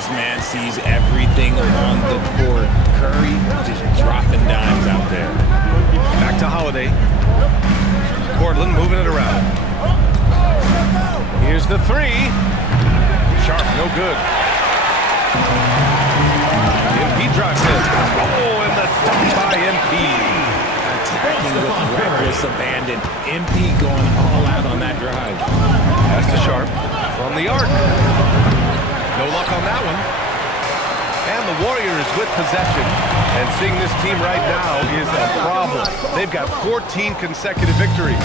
This man sees everything on the court. Curry just dropping dimes out there. Back to Holiday. Portland moving it around. Here's the three. Sharp, no good. MP drives in. Oh, and the dunk by MP. Attacking with reckless abandon. MP going all out on that drive. Pass to Sharp from the arc. No luck on that one. And the Warriors with possession. And seeing this team right now is a problem. They've got 14 consecutive victories.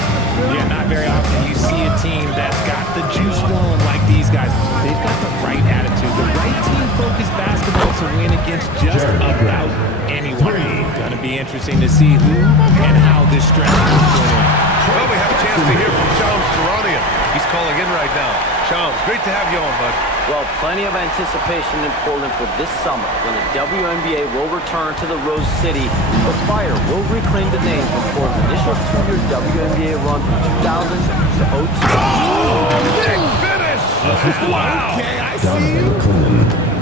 Yeah, not very often you see a team that's got the juice flowing like these guys. They've got the right attitude, the right team-focused basketball to win against just about anyone. Gonna be interesting to see who and how this stretch goes going. Well, we have a chance to hear from Shams Charania. He's calling in right now. Shams, great to have you on, bud. Well, plenty of anticipation in Portland for this summer when the WNBA will return to the Rose City. The Fire will reclaim the name from Portland's initial two-year WNBA run from 2000 to 02. Big finish! Wow. Okay, I see you.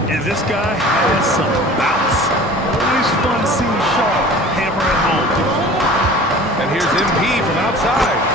And this guy has some bounce. Always fun seeing Shaw hammer it home. And here's MP from outside.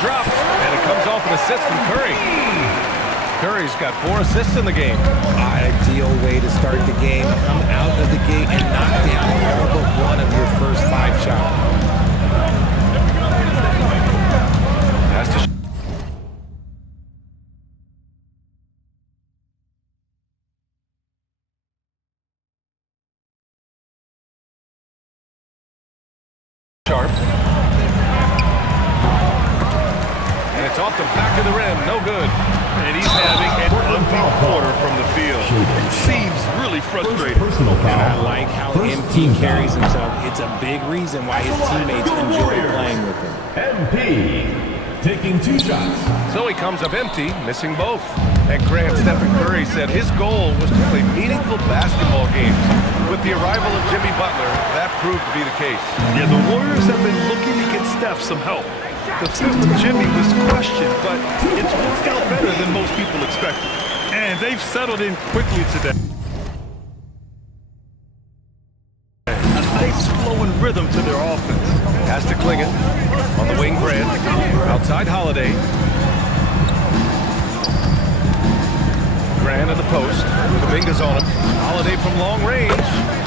Drop, and it comes off an assist from Curry. Curry's got 4 assists in the game. Ideal way to start the game. Come out of the gate and knock down all but one of your first 5 shots. Pass to Sharp. And it's off the back of the rim. No good. And he's having an ugly quarter from the field. It seems really frustrating. And I like how MP carries himself. It's a big reason why his teammates enjoy playing with him. MP taking 2 shots. So he comes up empty, missing both. And Grant Stephen Curry said his goal was to play meaningful basketball games. With the arrival of Jimmy Butler, that proved to be the case. Yeah, the Warriors have been looking to get Steph some help. The fit with Jimmy was questioned, but it's worked out better than most people expected. And they've settled in quickly today. A nice flowing rhythm to their offense. Pass to Klingon. On the wing, Grant. Outside Holiday. Grant at the post. Kuminga's on him. Holiday from long range.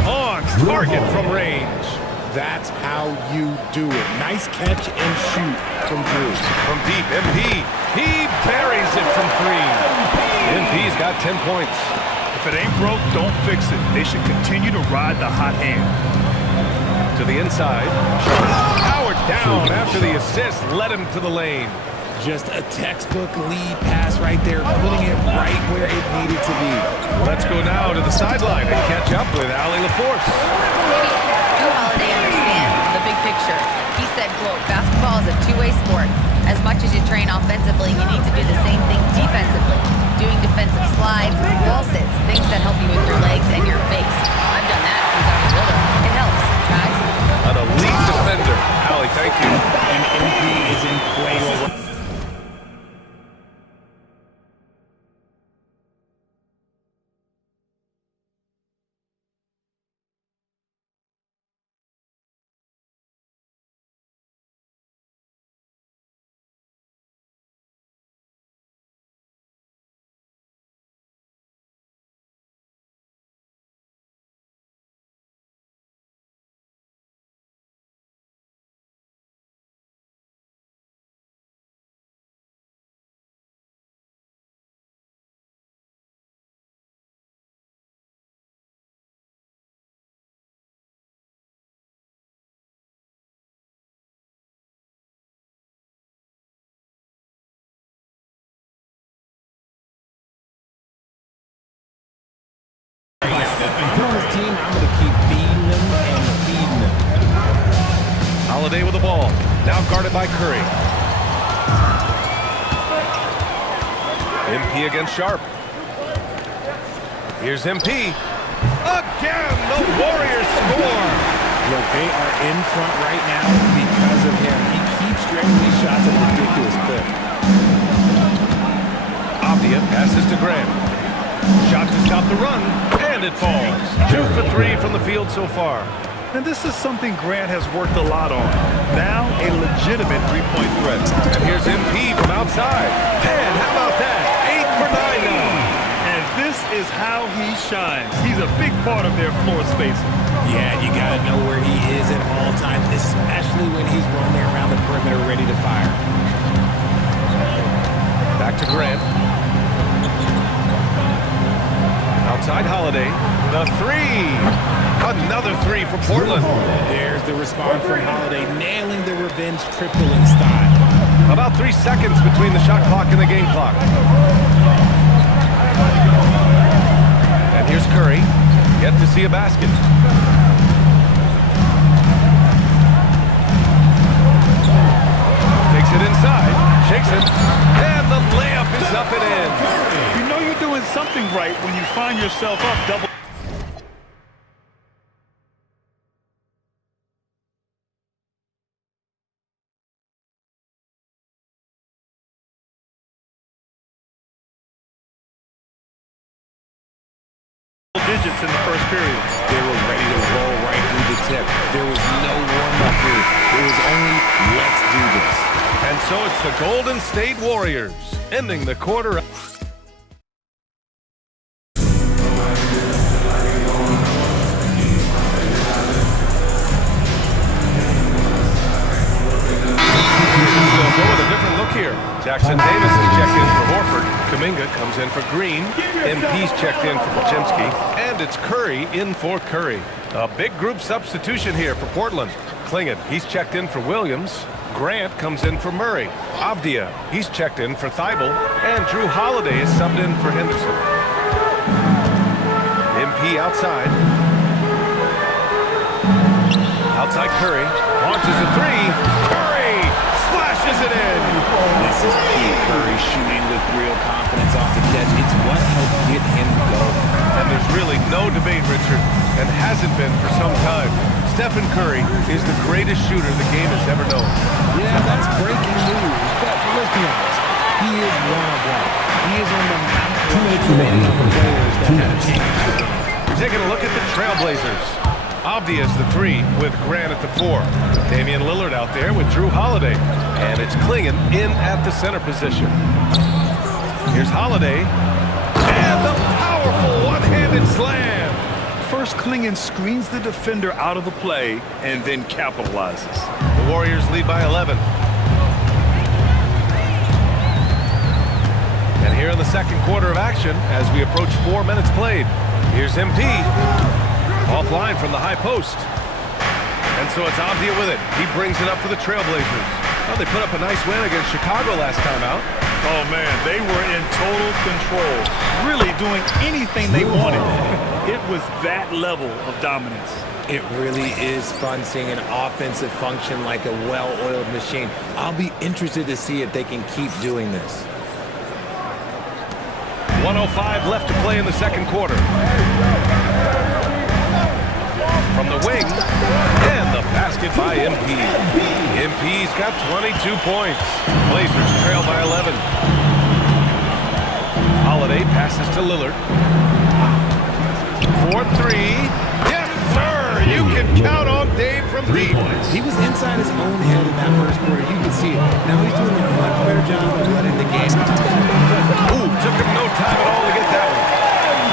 On target from range. That's how you do it. Nice catch and shoot from Drew. From deep, MP. He buries it from 3. MP's got 10 points. If it ain't broke, don't fix it. They should continue to ride the hot hand. To the inside. Powered down after the assist. Led him to the lane. Just a textbook lead pass right there, putting it right where it needed to be. Let's go now to the sideline and catch up with Allie LaForce. Maybe Drew Holiday understands the big picture. He said, quote, basketball is a two-way sport. As much as you train offensively, you need to do the same thing defensively. Doing defensive slides, wall sits, things that help you with your legs and your face. I've done that since I was little. It helps, guys. An elite defender. Allie, thank you. And MP is in place. Holiday with the ball. Now guarded by Curry. MP against Sharp. Here's MP. Again, the Warriors score. Look, they are in front right now because of him. He keeps draining these shots at a ridiculous clip. Avdia passes to Graham. Shot to stop the run, and it falls. 2 for 3 from the field so far. And this is something Grant has worked a lot on. Now, a legitimate three-point threat. And here's MP from outside. And how about that? 8 for 9 now. And this is how he shines. He's a big part of their floor spacing. Yeah, you got to know where he is at all times, especially when he's roaming around the perimeter ready to fire. Back to Grant. Outside Holiday. The three. Another three for Portland. There's the response from Holiday, nailing the revenge triple in style. About 3 seconds between the shot clock and the game clock. And here's Curry. Yet to see a basket. Takes it inside. Shakes it. And the layup is up and in. You know you're doing something right when you find yourself up double digits in the first period. They were ready to roll right through the tip. There was no warm-up period. It was only, let's do this. And so it's the Golden State Warriors ending the quarter. Here. Jackson Davis is checked in for Horford. Kuminga comes in for Green. MP's checked in for Podziemski. And it's Curry in for Curry. A big group substitution here for Portland. Klingon, he's checked in for Williams. Grant comes in for Murray. Avdia, he's checked in for Thibault. And Drew Holiday is subbed in for Henderson. MP outside. Outside Curry. Launches a three. Curry slashes it in. This is key. Curry shooting with real confidence off the catch. It's what helped get him going. And there's really no debate, Richard, and hasn't been for some time. Stephen Curry is the greatest shooter the game has ever known. Yeah, that's breaking news. But let's be honest, he is one of one. He is on the mountain of players that have changed the game. We're taking a look at the Trailblazers. Avdia is the three with Grant at the 4. Damian Lillard out there with Drew Holiday. And it's Klingon in at the center position. Here's Holiday. And the powerful one-handed slam. First, Klingon screens the defender out of the play and then capitalizes. The Warriors lead by 11. And here in the second quarter of action, as we approach 4 minutes played, here's MP. Offline from the high post. And so it's Avdia with it. He brings it up for the Trailblazers. Well, they put up a nice win against Chicago last time out. Oh, man, they were in total control, really doing anything they wanted. It was that level of dominance. It really is fun seeing an offensive function like a well-oiled machine. I'll be interested to see if they can keep doing this. 1:05 left to play in the second quarter. From the wing, and the basket by MP. MP's got 22 points. Blazers trail by 11. Holiday passes to Lillard. 4-3. Yes, sir! You can count on Dave from deep. He was inside his own head in that first quarter. You can see it. Now he's doing a much better job of letting the game. Ooh, took him no time at all to get that one.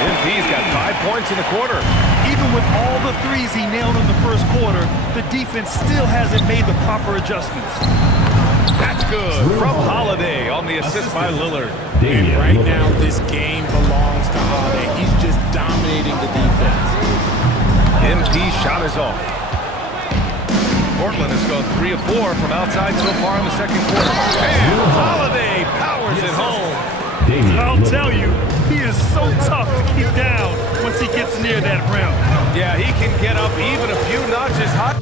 MP's got 5 points in the quarter. Even with all the threes he nailed in the first quarter, the defense still hasn't made the proper adjustments. That's good from Holiday on the assist by Lillard. And right now, this game belongs to Holiday. He's just dominating the defense. MP's shot is off. Portland has gone 3 of 4 from outside so far in the second quarter. And Holiday powers it home. I'll tell you, he is so tough to keep down once he gets near that rim. Yeah, he can get up even a few notches hot.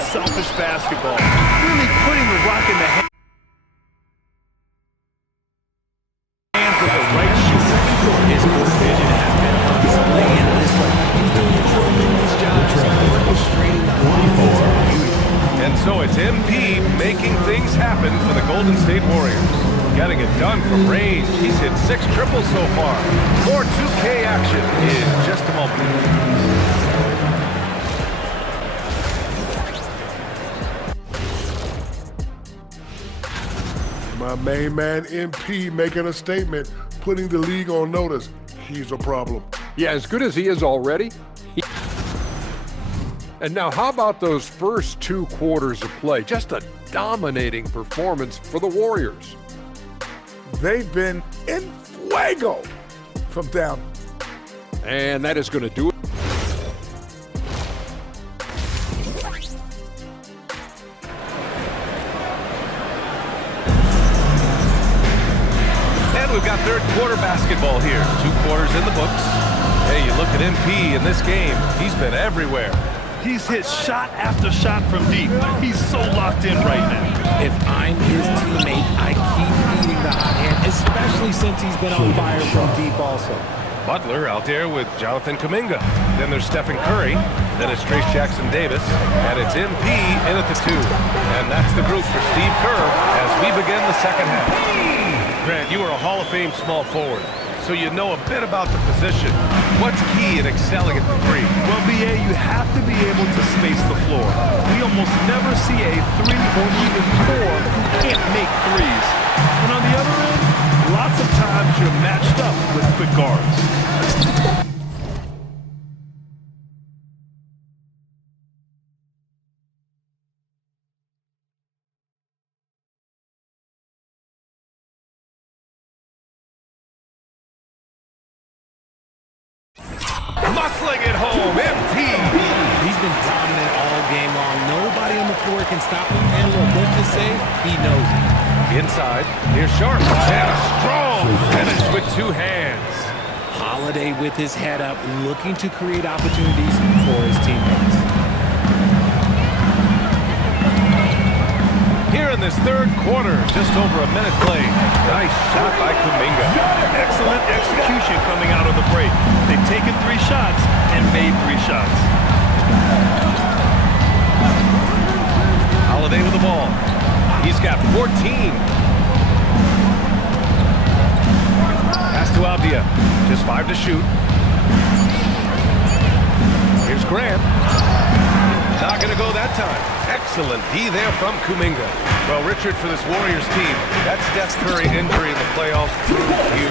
unselfish basketball. Really putting the rock in the hands of the right shooter. His court vision has been on display in this one. He's doing a tremendous job orchestrating the offense. And so it's MP making things happen for the Golden State Warriors. Getting it done from range. He's hit 6 triples so far. More 2K action in just a moment. My main man, MP, making a statement, putting the league on notice. He's a problem. Yeah, as good as he is already. And now how about those first 2 quarters of play? Just a dominating performance for the Warriors. They've been in fuego from down. And that is going to do it. And we've got third quarter basketball here. 2 quarters in the books. Hey, you look at MP in this game. He's been everywhere. He's hit shot after shot from deep. He's so locked in right now. If I'm his teammate, I keep feeding the hot hand, especially since he's been on fire from deep also. Butler out there with Jonathan Kuminga. Then there's Stephen Curry. Then it's Trace Jackson-Davis. And it's MP in at the 2. And that's the group for Steve Kerr as we begin the second half. Grant, you are a Hall of Fame small forward, so you know a bit about the position. What's key in excelling at the 3? Well, BA, you have to be able to space the floor. We almost never see a 3 or even 4 who can't make threes. And on the other end, lots of times you're matched up with quick guards. Muscling it home, MP. He's been dominant all game long. Nobody on the floor can stop him. And look, let's just say he knows it. Inside, here's Sharp. And a strong finish with 2 hands. Holiday with his head up, looking to create opportunities for his teammates. Here in this third quarter, just over a minute played. Nice shot by Kuminga. Excellent execution coming out of the break. They've taken 3 shots and made 3 shots. Holiday with the ball. He's got 14. Pass to Avdia. Just 5 to shoot. Here's Grant. Not going to go that time. Excellent D there from Kuminga. Well, Richard, for this Warriors team, that Steph Curry injury in the playoffs proved huge.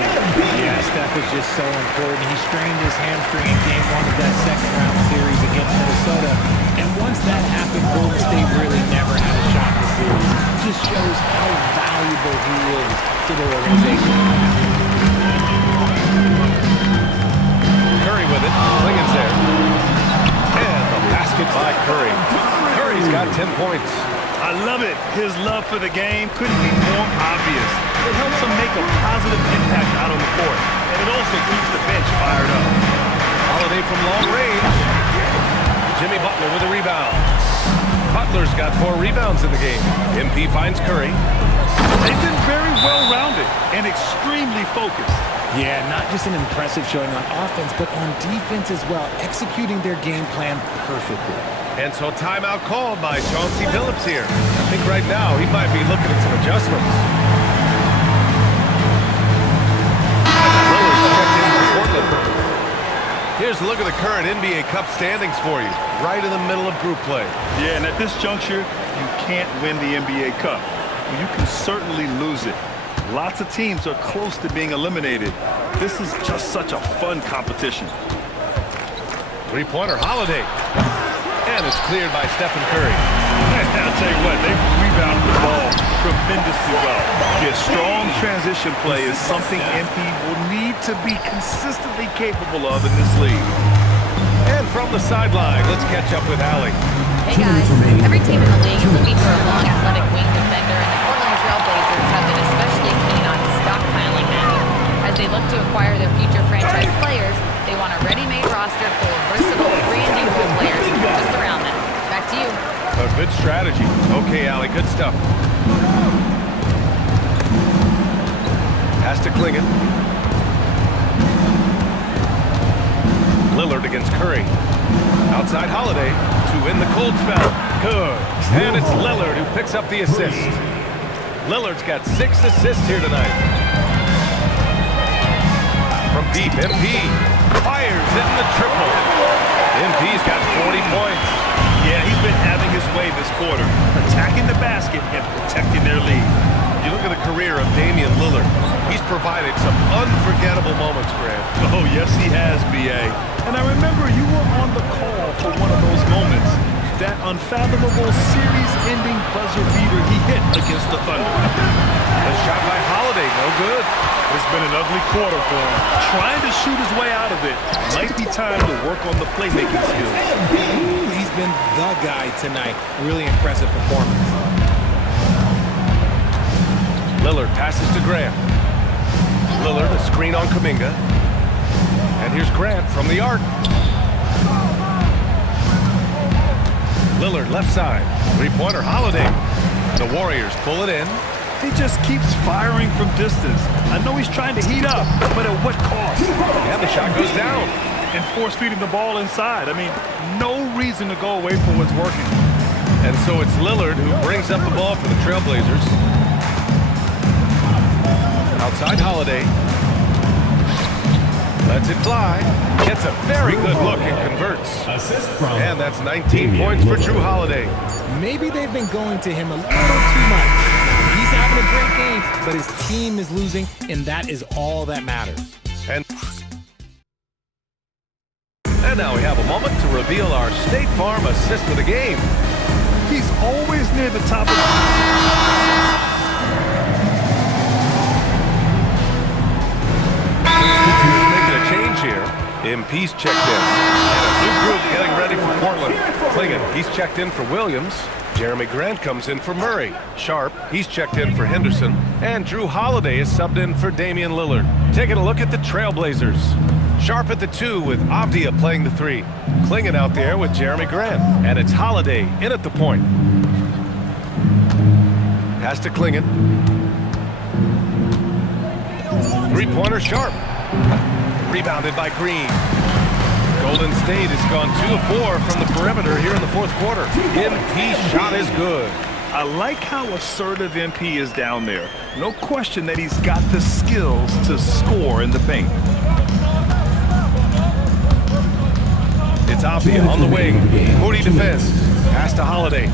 Yeah, Steph is just so important. He strained his hamstring in game 1 of that second-round series against Minnesota. And once that happened, Golden State really never had a shot in the series. It just shows how valuable he is to the organization. Curry with it. Lincoln's there. And the basket by Curry. Curry's got 10 points. I love it. His love for the game couldn't be more obvious. It helps him make a positive impact out on the court. And it also keeps the bench fired up. Holiday from long range. Jimmy Butler with a rebound. Butler's got 4 rebounds in the game. MP finds Curry. They've been very well-rounded and extremely focused. Yeah, not just an impressive showing on offense, but on defense as well, executing their game plan perfectly. And so timeout called by Chauncey Billups here. I think right now he might be looking at some adjustments. Lillard's checked in for Portland. Here's a look at the current NBA Cup standings for you, right in the middle of group play. Yeah, and at this juncture, you can't win the NBA Cup. Well, you can certainly lose it. Lots of teams are close to being eliminated. This is just such a fun competition. 3-pointer Holiday. And it's cleared by Stephen Curry. I'll tell you what, they rebounded the ball tremendously well. Yeah, strong transition play is something MP will need to be consistently capable of in this league. And from the sideline, let's catch up with Allie. Hey guys, every team in the league is looking for a long athletic wing defender, and the Portland Trail Blazers have been especially keen on stockpiling them. As they look to acquire their future franchise players, they want a ready-made roster full of versatile 3-and-D role players just around them. Back to you. A good strategy. Okay, Allie, good stuff. Pass to Klingon. Lillard against Curry. Outside Holiday to win the cold spell. Good. And it's Lillard who picks up the assist. Lillard's got 6 assists here tonight. From deep, MP fires in the triple. MP's got 40 points. Yeah, he's been having his way this quarter, attacking the basket and protecting their lead. You look at the career of Damian Lillard. He's provided some unforgettable moments, Grant. Oh, yes, he has, B.A. And I remember you were on the call for one of those moments. That unfathomable series-ending buzzer beater he hit against the Thunder. A shot by Holiday, no good. It's been an ugly quarter for him. Trying to shoot his way out of it. Might be time to work on the playmaking skills. He's been the guy tonight. Really impressive performance. Lillard passes to Grant. Lillard, a screen on Kuminga. And here's Grant from the arc. Lillard left side. Three-pointer Holiday. The Warriors pull it in. He just keeps firing from distance. I know he's trying to heat up, but at what cost? And the shot goes down. And force-feeding the ball inside. I mean, no reason to go away from what's working. And so it's Lillard who brings up the ball for the Trailblazers. Outside Holiday. Lets it fly. Gets a very good look and converts. Assist from And that's 19 points for Drew Holiday. Maybe they've been going to him a little too much. He's having a great game, but his team is losing, and that is all that matters. And now we have a moment to reveal our State Farm assist of the game. He's always near the top of the... Making a change here. MP's checked in. And a new group getting ready for Portland. Klingon, he's checked in for Williams. Jeremy Grant comes in for Murray. Sharp, he's checked in for Henderson. And Drew Holiday is subbed in for Damian Lillard. Taking a look at the Trailblazers. Sharp at the 2 with Avdia playing the 3. Klingon out there with Jeremy Grant. And it's Holiday in at the point. Pass to Klingon. Three-pointer Sharp. Rebounded by Green. Golden State has gone 2 of 4 from the perimeter here in the fourth quarter. MP's shot is good. I like how assertive MP is down there. No question that he's got the skills to score in the paint. It's Avdia on the wing. Moody defense. Pass to Holiday.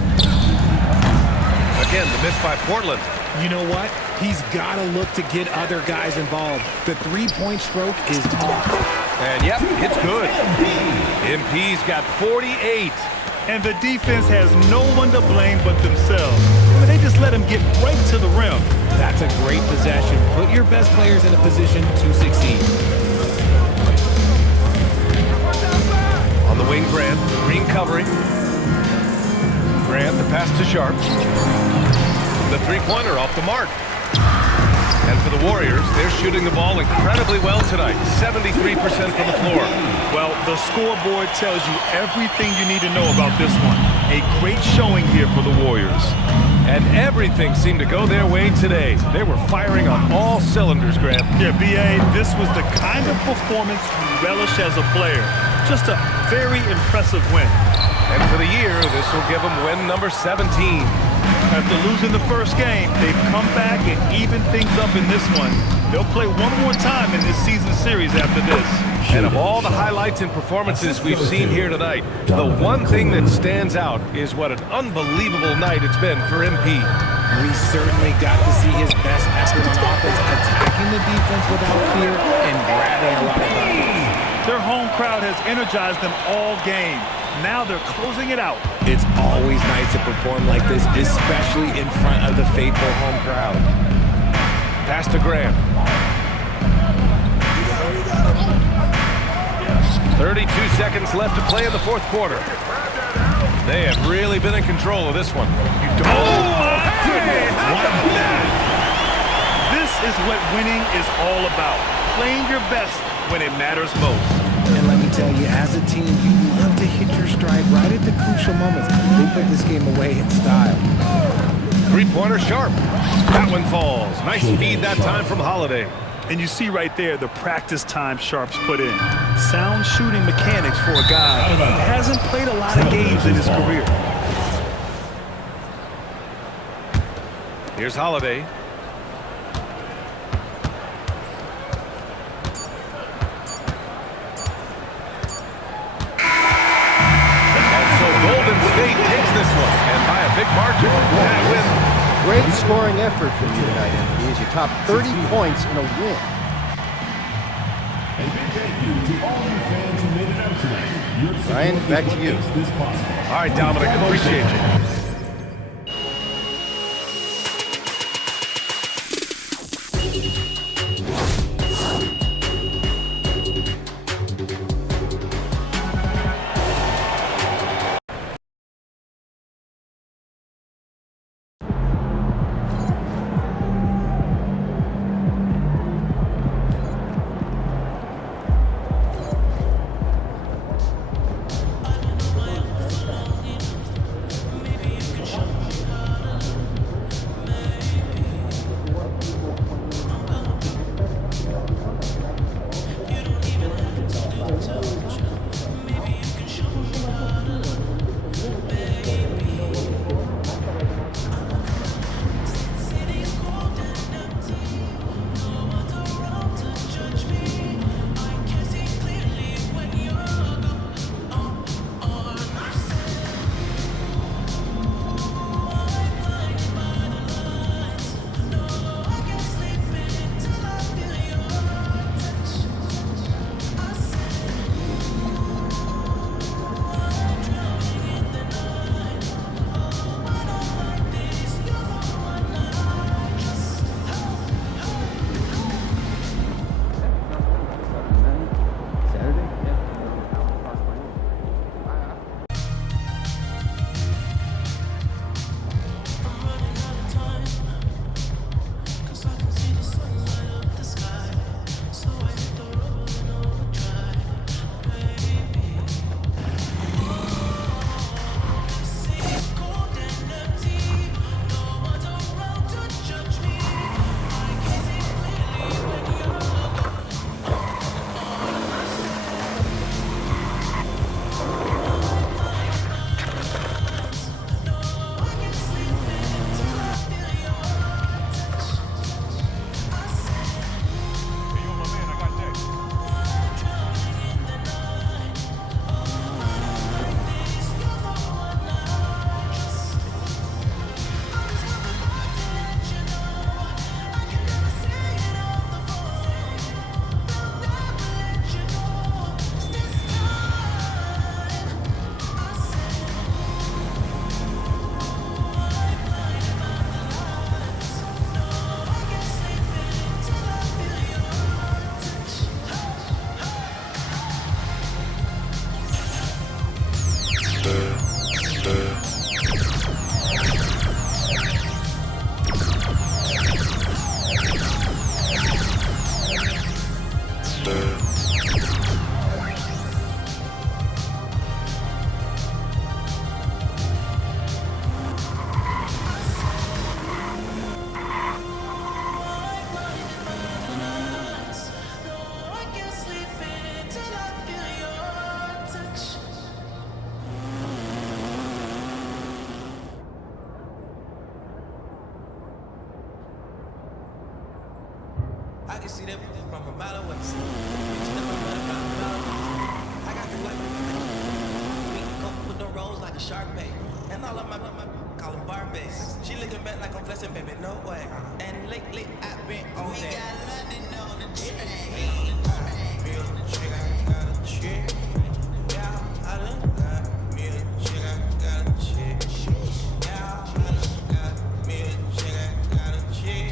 Again, the miss by Portland. You know what? He's got to look to get other guys involved. The three-point stroke is off. And yep, it's good. MP's got 48. And the defense has no one to blame but themselves. I mean, they just let him get right to the rim. That's a great possession. Put your best players in a position to succeed. On the wing, Grant. Green covering. Grant, the pass to Sharp. The three-pointer off the mark. And for the Warriors, they're shooting the ball incredibly well tonight. 73% from the floor. Well, the scoreboard tells you everything you need to know about this one. A great showing here for the Warriors. And everything seemed to go their way today. They were firing on all cylinders, Grant. Yeah, B.A., this was the kind of performance you relish as a player. Just a very impressive win. And for the year, this will give them win number 17. After losing the first game, they've come back and evened things up in this one. They'll play one more time in this season series after this. And of all the highlights and performances we've seen here tonight, the one thing that stands out is what an unbelievable night it's been for MP. We certainly got to see his best effort on offense, attacking the defense without fear and grabbing a lot of buckets. Their home crowd has energized them all game. Now they're closing it out. It's always nice to perform like this, especially in front of the faithful home crowd. Pass to Grant. 32 seconds left to play in the fourth quarter. They have really been in control of this one. This is what winning is all about. Playing your best when it matters most. And let me tell you, as a team, you love to hit your stride stride right at the crucial moments. They put this game away in style. Three-pointer Sharp. That one falls. Nice feed that time from Holiday. And you see right there the practice time Sharp's put in. Sound shooting mechanics for a guy who hasn't played a lot of games in his career. Here's Holiday. And so Golden State takes this one, and by a big margin, that win. Great scoring effort from you tonight, Anthony, as you top 30 points in a win. And big thank you to all you fans who made it out tonight. Your Ryan, support back is to what you. makes this possible. All right, Dominic, appreciate you. I can see them from a mile away. I got the weapon. We go with the rolls like a shark bait. And all of my call them bar base. She looking back like I'm flexing, baby, no way. And lately I've been on that. We got London on the train. Real chick, I got a chick. Yeah, I done got me a chick, I got a chick. Yeah, I done got me a chick, I got a chick.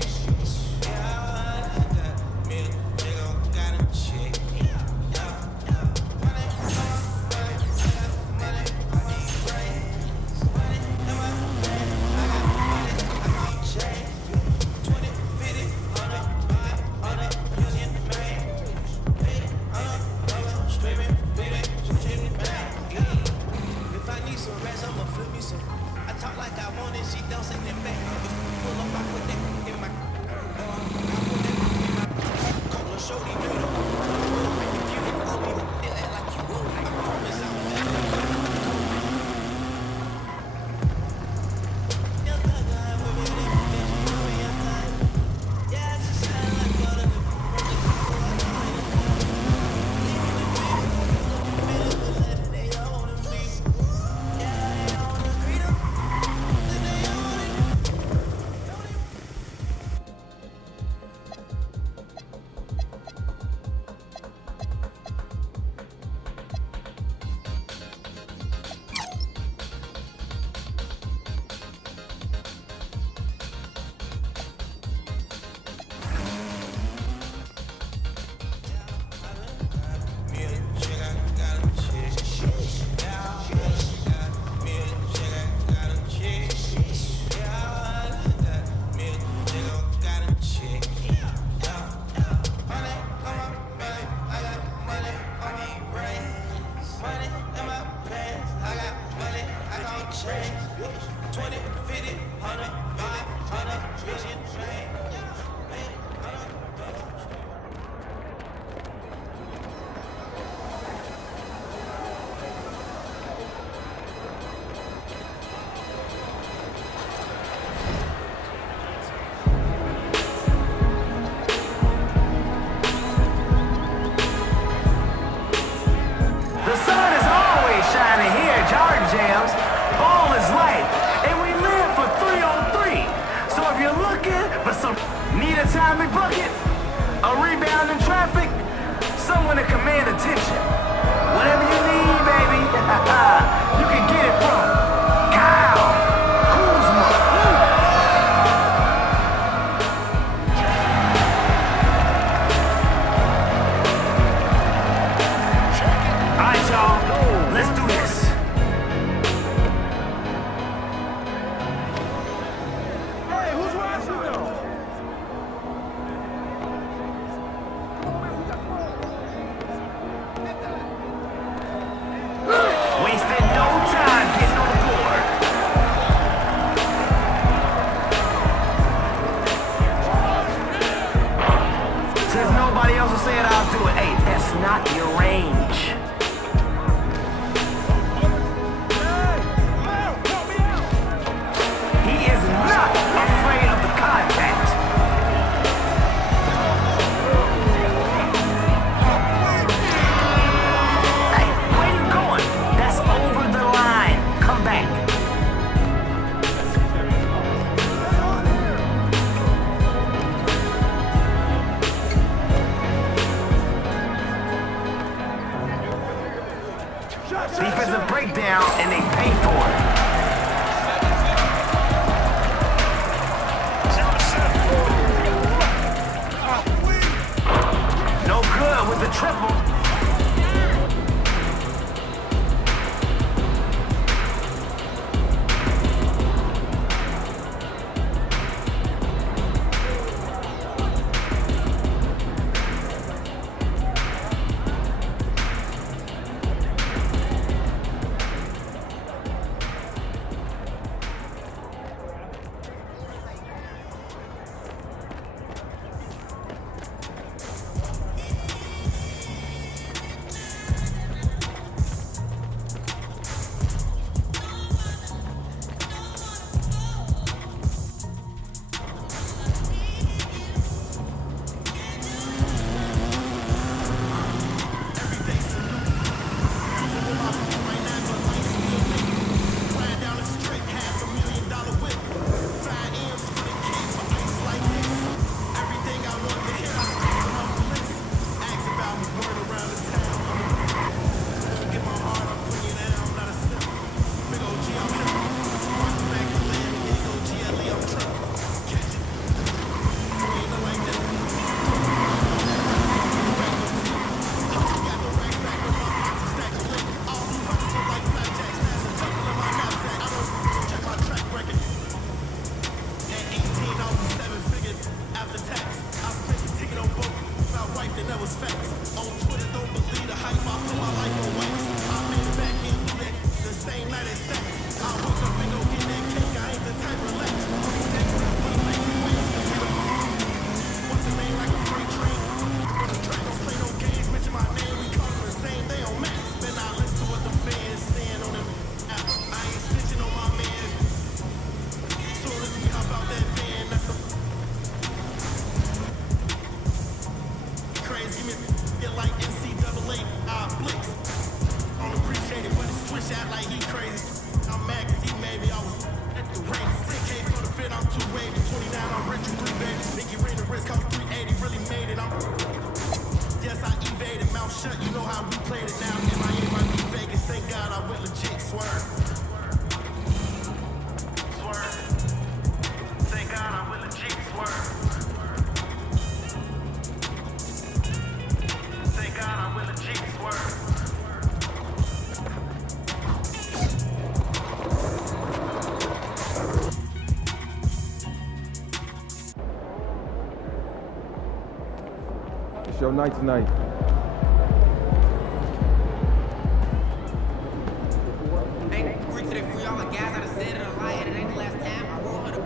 The sun is always shining here at Jordan Jams. Ball is life, and we live for 3-on-3. So if you're looking for some need a timely bucket, a rebound in traffic, someone to command attention, whatever you need, baby, you can get it from Kyle Kuzma. All right, y'all, let's do this. Hey, who's watching though? Wasting no time getting on the board. Since nobody else will say it, I'll do it. Hey, that's not your range. He is not afraid of the contact. Hey, where you going? That's over the line. Come back. Defensive breakdown, and they pay for it. No good with the triple. It's your night tonight. Hey, free today for y'all. Like guys, I done said it a lot. It ain't the last time. I roll her the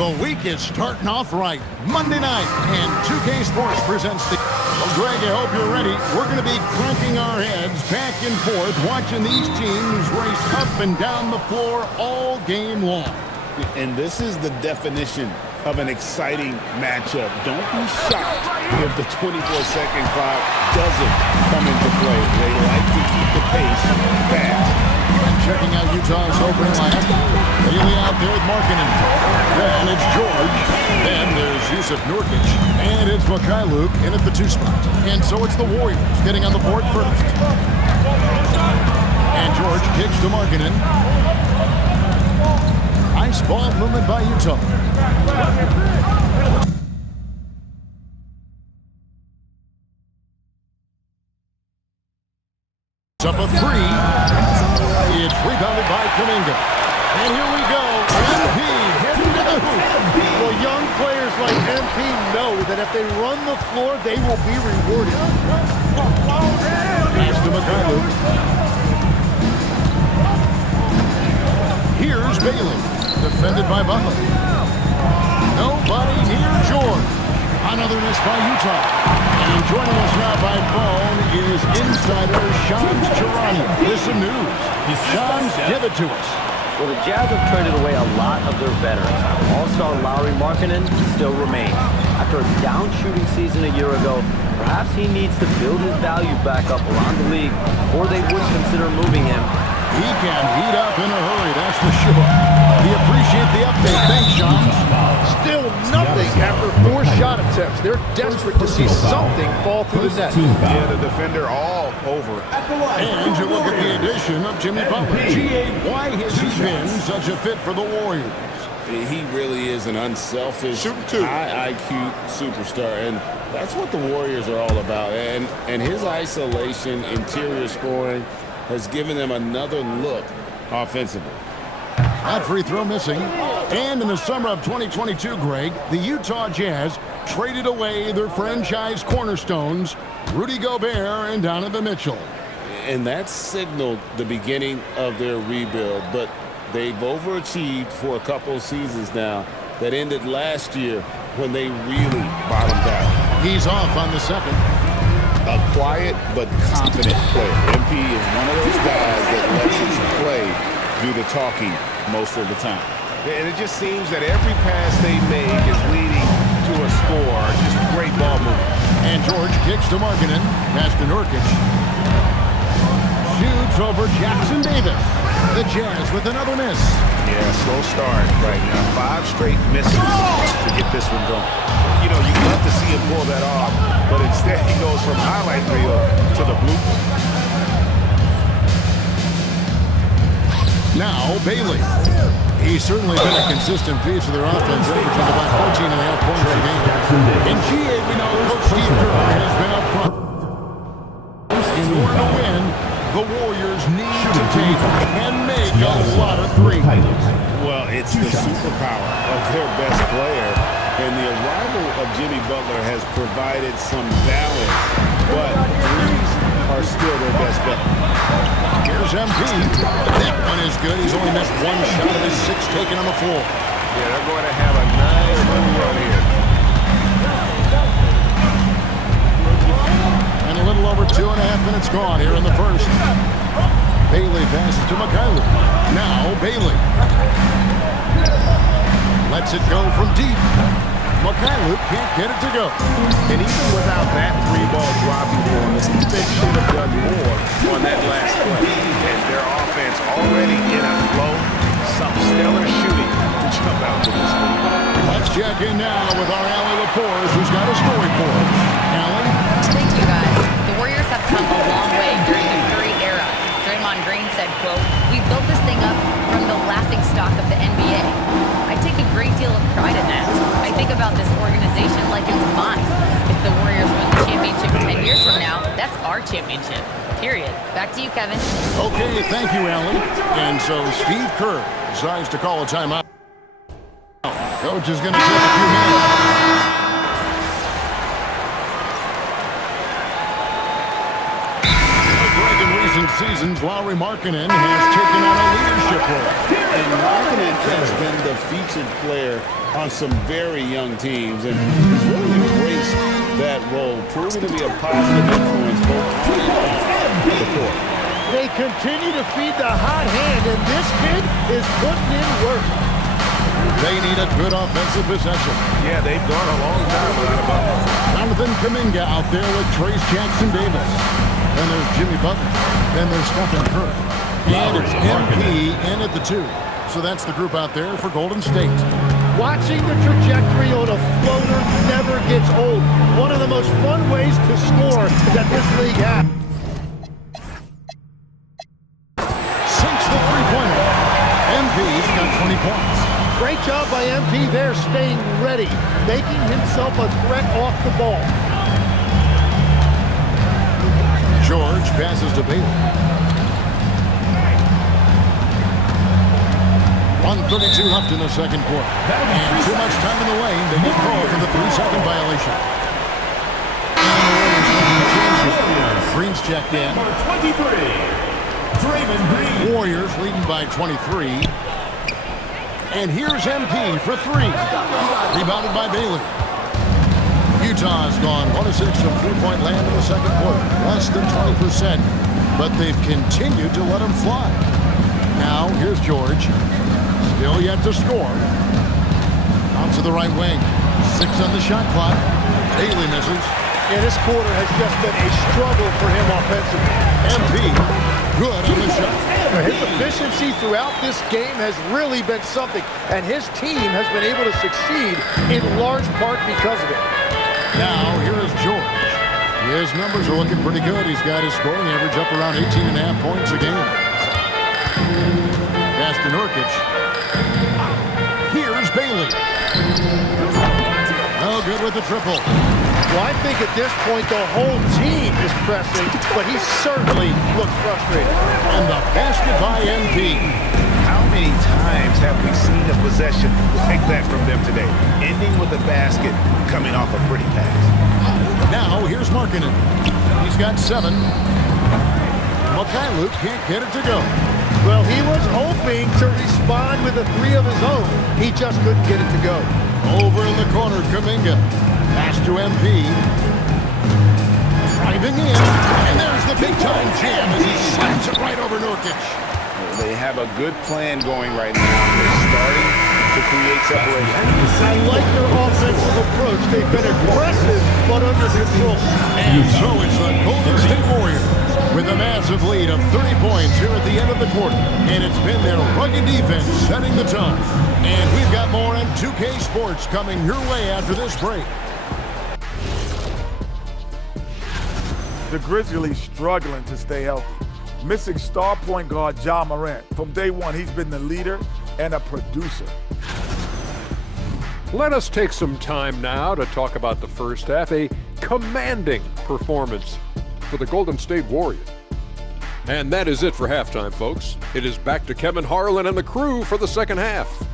The week is starting off right. Monday night, and 2K Sports presents the... Well, Greg, I hope you're ready. We're going to be cranking our heads back and forth, watching these teams race up and down the floor all game long. And this is the definition of an exciting matchup. Don't be shocked if the 24-second clock doesn't come into play. They like to keep the pace fast. Checking out Utah's opening lineup. Bailey out there with Markkanen. Then it's George. Then there's Yusuf Nurkic. And it's Mikhailuk in at the 2 spot. And so it's the Warriors getting on the board first. And George kicks to Markkanen. Nice ball movement by Utah. It's up a 3. It's rebounded by Kuminga. And here we go. MP heading to the hoop. Well, young players like MP know that if they run the floor, they will be rewarded. Pass to Mikhailuk. Here's Bailey. Defended by Butler. Nobody near George. Another miss by Utah. And joining us now by phone is insider Shams Charania. Here's some news. Shams, give it to us. Well, the Jazz have traded away a lot of their veterans. All-star Lauri Markkanen still remains. After a down shooting season a year ago, perhaps he needs to build his value back up around the league before they would consider moving him. He can heat up in a hurry, that's for sure. We appreciate the update. Thanks, Shams. Still nothing after 4 shot attempts. They're desperate to see something fall through the net. Yeah, the defender all over. And you look at the addition of Jimmy Butler. G.A., why has he been such a fit for the Warriors? He really is an unselfish, high IQ superstar, and that's what the Warriors are all about. And his isolation, interior scoring, has given them another look offensively. That free throw missing. And in the summer of 2022, Greg, the Utah Jazz traded away their franchise cornerstones, Rudy Gobert and Donovan Mitchell. And that signaled the beginning of their rebuild, but they've overachieved for a couple of seasons now that ended last year when they really bottomed out. He's off on the second. A quiet but confident player. MP is one of those guys that lets his play do the talking most of the time. And it just seems that every pass they make is leading to a score. Just great ball movement. And George kicks to Markkanen. Pass to Nurkic. Shoots over Jackson Davis. The Jazz with another miss. Yeah, slow start right now. 5 straight misses to get this one going. You know, you'd love to see him pull that off, but in Instead, he goes from highlight reel to the blooper. Now, Bailey. He's certainly been a consistent piece of their offense, averaging about 14.5 points a game. In GA, we know Coach Steve Kerr has been up front. In order to win, the Warriors need to take and make a lot of threes. Well, it's the superpower of their best player, and the arrival of Jimmy Butler has provided some balance, but threes are still their best bet. Here's MP. That one is good. He's only missed one shot of his 6 taken on the floor. Yeah, they're going to have a nice little run here. And a little over 2.5 minutes gone here in the first. Bailey passes to Mikhailuk. Now Bailey lets it go from deep. Mikhailuk can't get it to go. And even without that 3-ball dropping for him, the defense should have done more on that last play. And their offense already in a flow, some stellar shooting to jump out to this lead. Let's check in now with our Allie LaForce, who's got a story for us. Allie? Thank you, guys. The Warriors have come a long way during the Curry era. Draymond Green said, quote, "We built this thing up from the laughingstock of the NBA. I take a great deal of pride in that. I think about this organization like it's mine. If the Warriors win the championship 10 years from now, that's our championship. Period." Back to you, Kevin. Okay, thank you, Allie. And so Steve Kerr decides to call a timeout. Coach is going to take a few minutes. Recent seasons, Lauri Markkanen has taken on a leadership role. And Markkanen has been the featured player on some very young teams, and he's really embraced that role, proving to be a positive influence both on and off the court. They continue to feed the hot hand, and this kid is putting in work. They need a good offensive possession. Yeah, they've gone a long time without a bucket. Jonathan Kuminga out there with Trace Jackson-Davis. Then there's Jimmy Butler. Then there's Stephen Curry. And it's MP in at the 2. So that's the group out there for Golden State. Watching the trajectory on a floater never gets old. One of the most fun ways to score that this league has. Sinks the three-pointer. MP's got 20 points. Great job by MP there, staying ready, making himself a threat off the ball. George passes to Bailey. 1:32 left in the second quarter. And too much time in the lane. They get called for the 3-second violation. And Green's checked in. 23. Draymond Green. Warriors leading by 23. And here's MP for 3. Rebounded by Bailey. Utah's gone 1 of 6 from three-point land in the second quarter. Less than 20%. But they've continued to let him fly. Now, here's George. Still yet to score. Out to the right wing. 6 on the shot clock. Bailey misses. Yeah, this quarter has just been a struggle for him offensively. MP, good on the shot. His efficiency throughout this game has really been something, and his team has been able to succeed in large part because of it. Now, here is George. His numbers are looking pretty good. He's got his scoring average up around 18.5 points a game. Pass to Nurkic. Here's Bailey. No good with the triple. Well, I think at this point the whole team is pressing, but he certainly looks frustrated. And the basket by MP. How many times have we seen a possession like that from them today? Ending with a basket, coming off a pretty pass. Now, here's Markkanen. He's got 7. Mikhailuk can't get it to go. Well, he was hoping to respond with a 3 of his own. He just couldn't get it to go. Over in the corner, Kuminga. Pass to MP. Driving in. And there's the big-time jam as he slams it right over Nurkic. They have a good plan going right now. They're starting to create separation. I like their offensive approach. They've been aggressive, but under control. And so it's the Golden State Warriors with a massive lead of 30 points here at the end of the quarter. And it's been their rugged defense setting the tone. And we've got more on 2K Sports coming your way after this break. The Grizzlies struggling to stay healthy. Missing star point guard Ja Morant. From day one, he's been the leader and a producer. Let us take some time now to talk about the first half. A commanding performance for the Golden State Warriors. And that is it for halftime, folks. It is back to Kevin Harlan and the crew for the second half.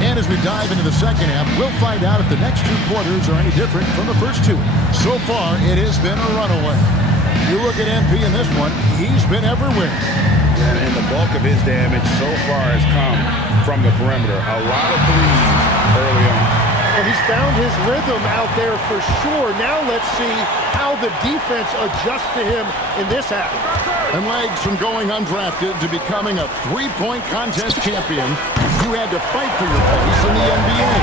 And as we dive into the second half, we'll find out if the next two quarters are any different from the first two. So far, it has been a runaway. You look at MP in this one, he's been everywhere. And the bulk of his damage so far has come from the perimeter. A lot of threes early on. Well, he's found his rhythm out there for sure. Now let's see how the defense adjusts to him in this half. And legs from going undrafted to becoming a three-point contest champion, you had to fight for your place in the NBA.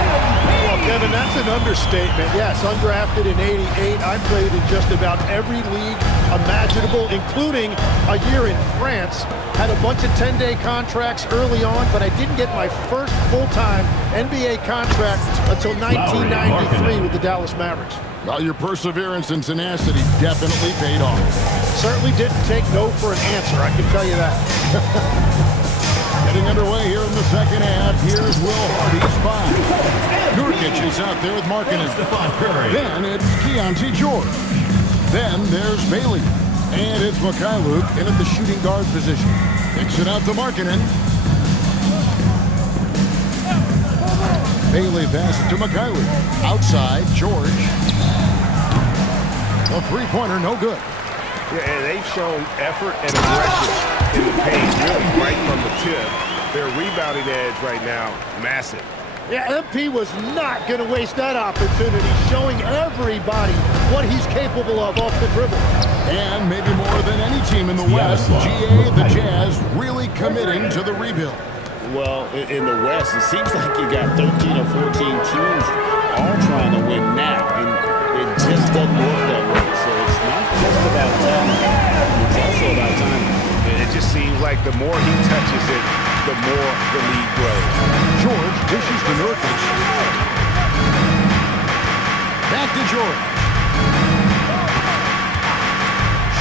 Well, Kevin, that's an understatement. Yes, undrafted in '88. I played in just about every league imaginable, including a year in France. Had a bunch of 10-day contracts early on, but I didn't get my first full-time NBA contract until 1993 with the Dallas Mavericks. Well, your perseverance and tenacity definitely paid off. Certainly didn't take no for an answer, I can tell you that. Getting underway here in the second half. Here's Will Hardy's five. Nurkic is out there with Markkanen. Then it's Keontae George. Then there's Bailey. And it's Mikhailuk in at the shooting guard position. Picks it out to Markkanen. Bailey passes to Mikhailuk. Outside, George. A three-pointer, no good. Yeah, and they've shown effort and aggression in the paint, really right from the tip. Their rebounding edge right now, massive. Yeah, MP was not going to waste that opportunity, showing everybody what he's capable of off the dribble. And maybe more than any team in the West, GA, the Jazz, really committing to the rebuild. Well, in the West, it seems like you got 13 or 14 teams all trying to win now, and it just doesn't work that way. So it's not just about talent, it's also about time. It just seems like the more he touches it, the more the league grows. George dishes to Nurkic. Back to George.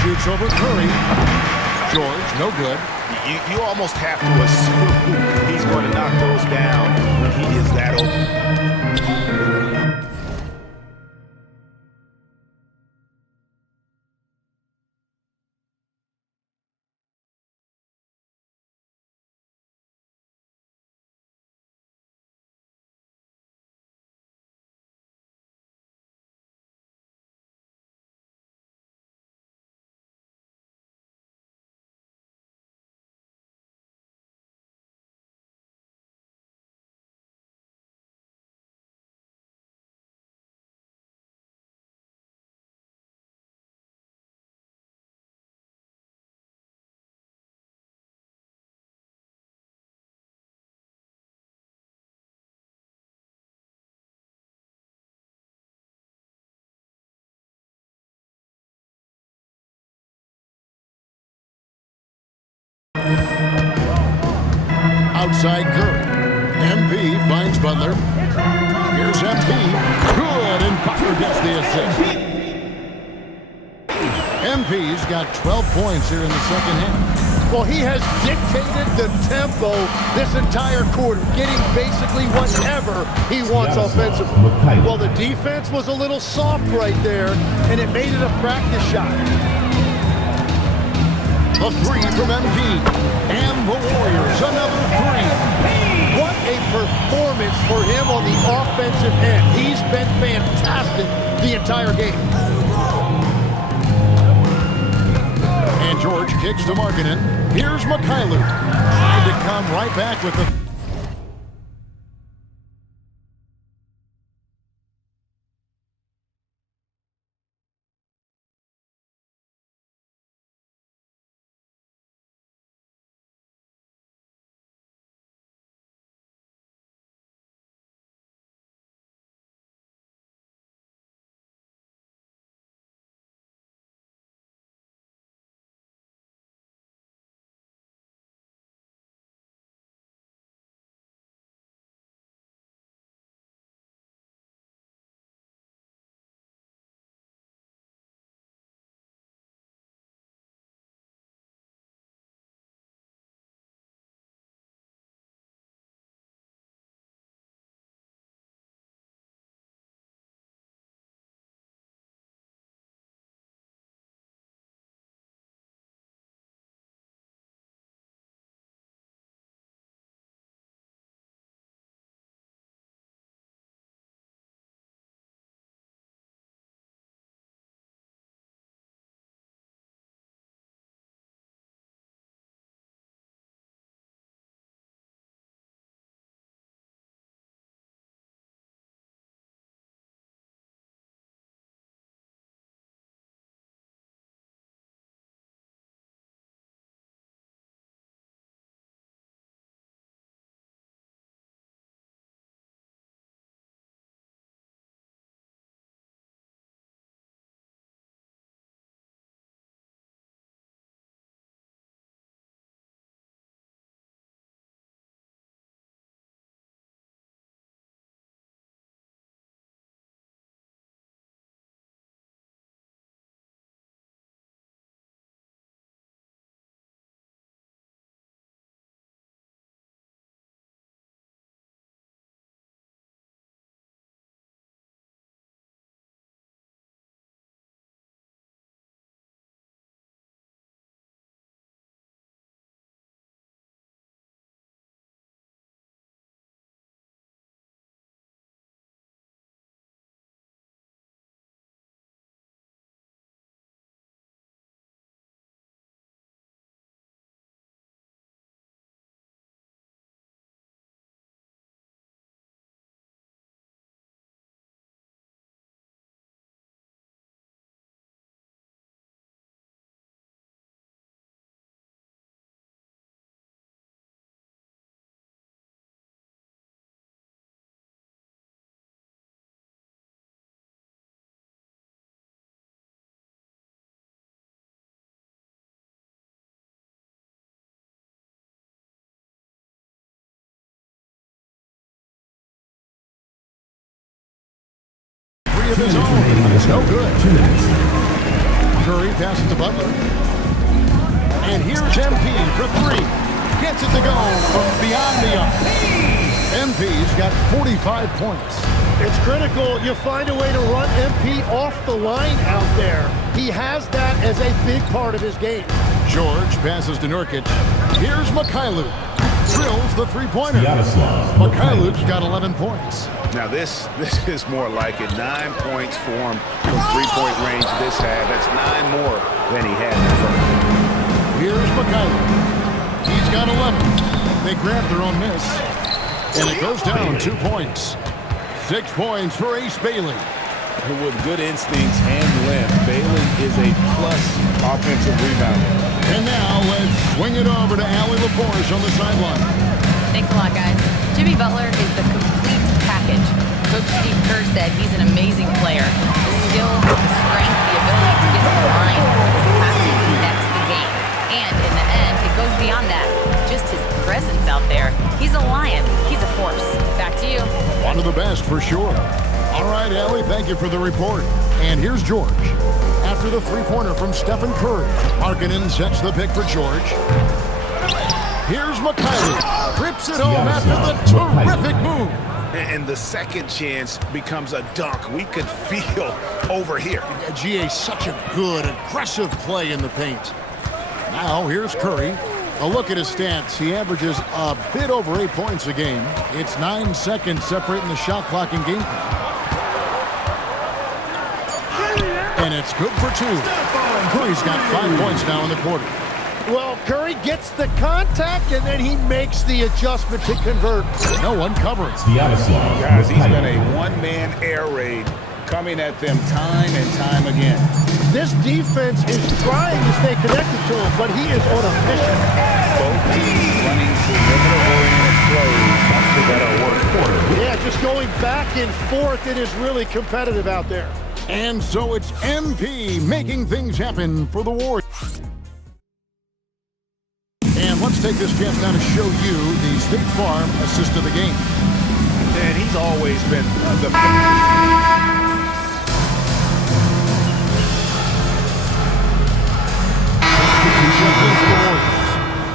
Shoots over Curry. George, no good. You almost have to assume he's going to knock those down when he is that open. Outside Curry. MP finds Butler. Here's MP. Good, and Butler gets the assist. MP's got 12 points here in the second half. Well, he has dictated the tempo this entire quarter, getting basically whatever he wants offensively. Well, the defense was a little soft right there, and it made it a practice shot. A three from MP. And the Warriors, another three. What a performance for him on the offensive end. He's been fantastic the entire game. And George kicks to Markkanen. Here's Mikhailuk. Trying to come right back with the of his own. It's no good. Curry passes to Butler. And here's MP for three. Gets it to go from beyond the arc. MP's got 45 points. It's critical you find a way to run MP off the line out there. He has that as a big part of his game. George passes to Nurkic. Here's Mikhailuk. Drills the three-pointer. Mikhailuk's got 11 points. Now this is more like it. 9 points for him from three-point range this half. That's 9 more than he had before. Here's Mikhailuk. He's got 11. They grab their own miss. And it goes down 2 points. 6 points for Ace Bailey. With good instincts and length, Bailey is a plus offensive rebounder. And now let's swing it over to Allie LaForge on the sideline. Thanks a lot, guys. Jimmy Butler is the complete package. Coach Steve Kerr said he's an amazing player. The skill, the strength, the ability to get to the line, his passing connects the game. And in the end, it goes beyond that. Just his presence out there. He's a lion. He's a force. Back to you. One of the best for sure. All right, Allie, thank you for the report. And here's George. After the three-pointer from Stephen Curry, Markkanen sets the pick for George. Here's Mikhailuk. Rips it home after the terrific move. And the second chance becomes a dunk. We could feel over here. GA, such a good, aggressive play in the paint. Now, here's Curry. A look at his stats. He averages a bit over 8 points a game. It's 9 seconds separating the shot clock and game clock. And it's good for 2. Curry's got 5 points now in the quarter. Well, Curry gets the contact, and then he makes the adjustment to convert. No one covering. Guys, he's been a one-man air raid coming at them time and time again. This defense is trying to stay connected to him, but he is on a mission. Both teams running perimeter-oriented plays. That's the better word. Yeah, just going back and forth. It is really competitive out there. And so it's MP making things happen for the Warriors. And let's take this chance now to show you the State Farm assist of the game. And he's always been the...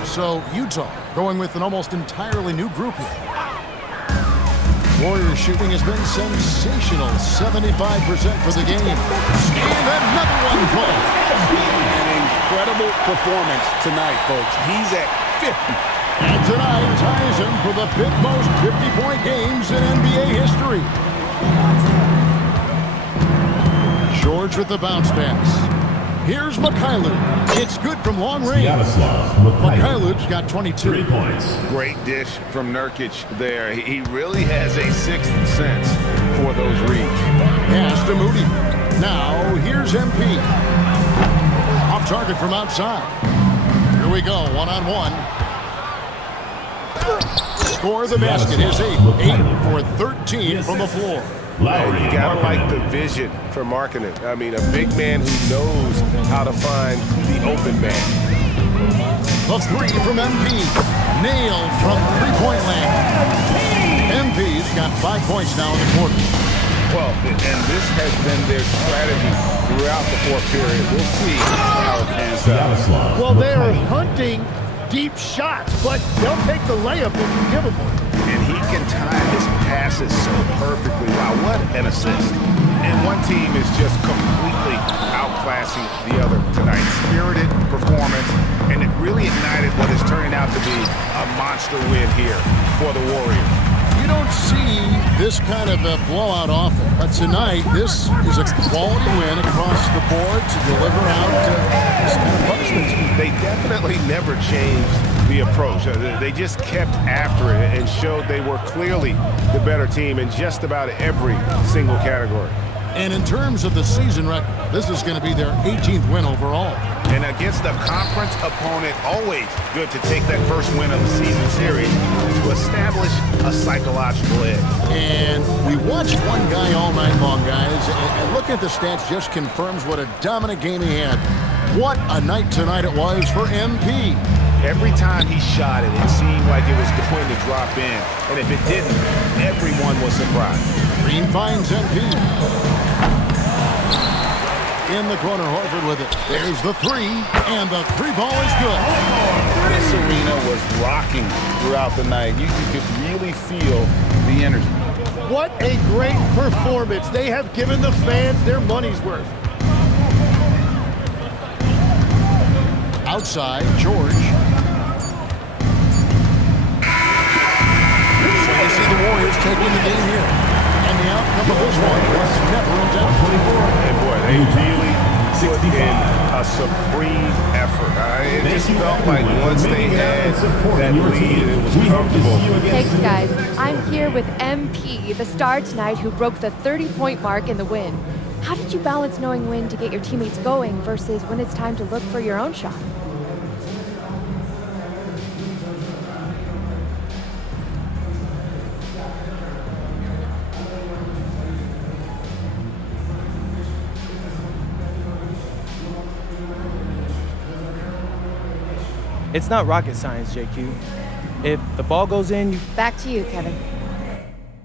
So Utah going with an almost entirely new group here. Warriors shooting has been sensational. 75% for the game. And another one falls. An incredible performance tonight, folks. He's at 50. And tonight ties him for the 5th most 50-point games in NBA history. George with the bounce pass. Here's Mikhailuk. It's good from long range. Mikhailuk's got 22. 3 points. Great dish from Nurkic there. He really has a sixth sense for those reads. Pass to Moody. Now, here's MP. Off target from outside. Here we go, one-on-one. Score the basket is 8. 8 for 13 from the floor. Lowry, you gotta like the vision for Markkanen. I mean, a big man who knows how to find the open man. The three from MP. Nailed from three-point land. MP's got 5 points now in the quarter. Well, and this has been their strategy throughout the fourth period. We'll see how it pans out. Well, they are hunting deep shots, but they'll take the layup if you give them one. And he can time his passes so perfectly. Wow, what an assist. And one team is just completely outclassing the other tonight. Spirited performance, and it really ignited what is turning out to be a monster win here for the Warriors. You don't see this kind of a blowout often, but tonight this is a quality win across the board to deliver out this kind of punishment. They definitely never changed the approach. They just kept after it and showed they were clearly the better team in just about every single category. And in terms of the season record, this is going to be their 18th win overall. And against a conference opponent, always good to take that first win of the season series to establish a psychological edge. And we watched one guy all night long, guys, and looking at the stats just confirms what a dominant game he had. What a night tonight it was for MP. Every time he shot it, it seemed like it was going to drop in. And if it didn't, everyone was surprised. Green finds MP. In the corner, Horford with it. There's the three, and the three ball is good. This arena was rocking throughout the night. You could really feel the energy. What a great performance. They have given the fans their money's worth. Outside, George. So you see the Warriors taking the game here. And the outcome of this one was never in doubt. And boy, they really put in a supreme effort. It just felt like once they had that lead, it was comfortable. Thanks, guys. I'm here with MP, the star tonight who broke the 30-point mark in the win. How did you balance knowing when to get your teammates going versus when it's time to look for your own shot? It's not rocket science, JQ. If the ball goes in, you... Back to you, Kevin.